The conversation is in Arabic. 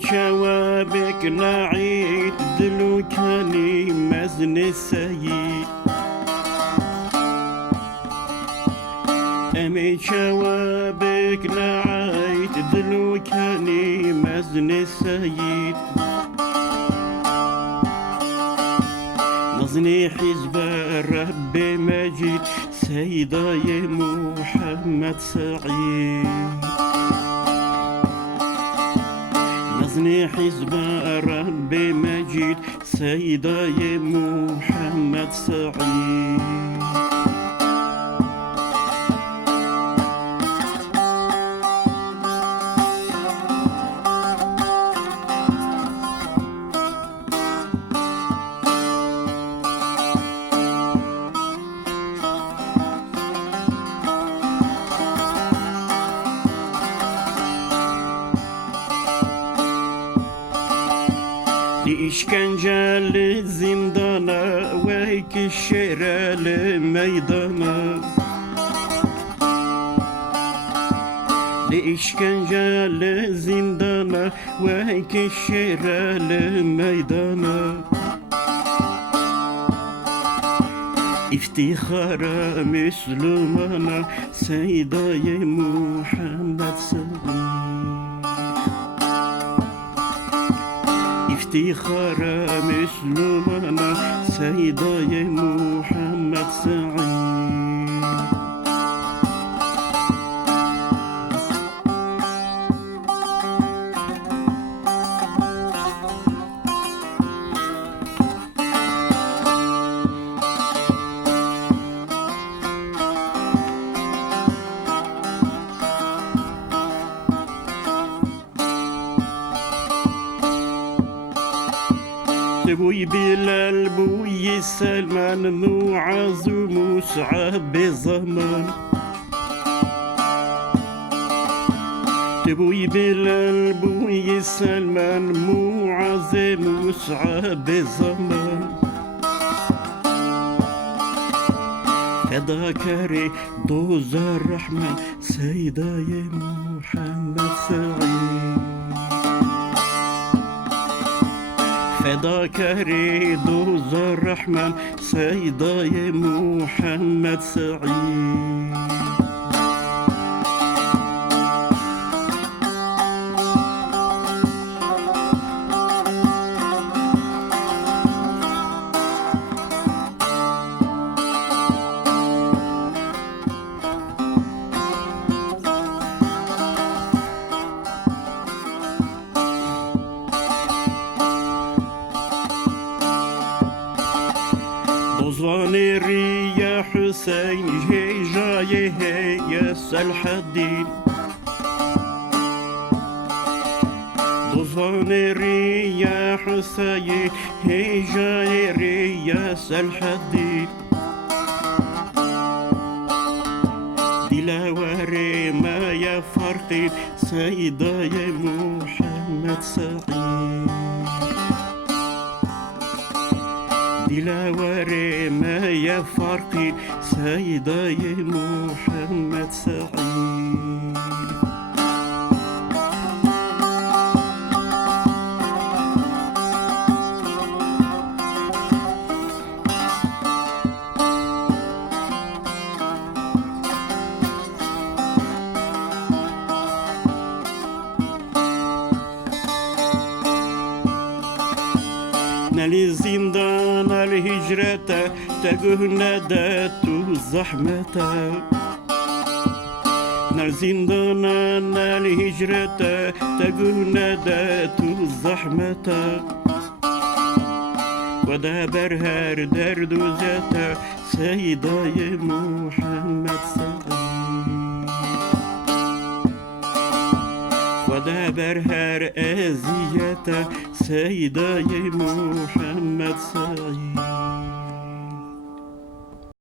شوابك نعيد دلوكاني مزن السيد أمي شوابك نعيد دلوكاني مزن السيد نظني حزب الرب مجيد سيداي محمد سعيد نظني حزب الرب مجيد سيداي محمد سعيد İşkenceli zindana ve kişereli meydana İşkenceli zindana ve kişereli meydana İftihara Müslümana Seyyid-i Muhammed Said İftihara Müslümana Seyyid-i Muhammed Said بوي بلال بوي سلمان معاذ ومصعب بزمان بوي بلال بوي سلمان معاذ ومصعب بزمان فداكري دوز الرحمن سيداي محمد سعيد فداكري دوز الرحمن سيداي محمد سعيد ظنيري يا حسين هي جاي هي يا صلاح الدين ظنيري يا حسين هي جاي يا صلاح الدين دلاوري ما يا فرقي سيداي محمد سعيد دلاوري ما يا فرقي سيداي محمد سعيد نالي زندان الهجرة تقهنا داتو الزحمة نال زندان الهجرة تقهنا داتو الزحمة ودا برهر درد وزاتا سيداي محمد سعيد ودا برهر أزيتا سيداي محمد سعيد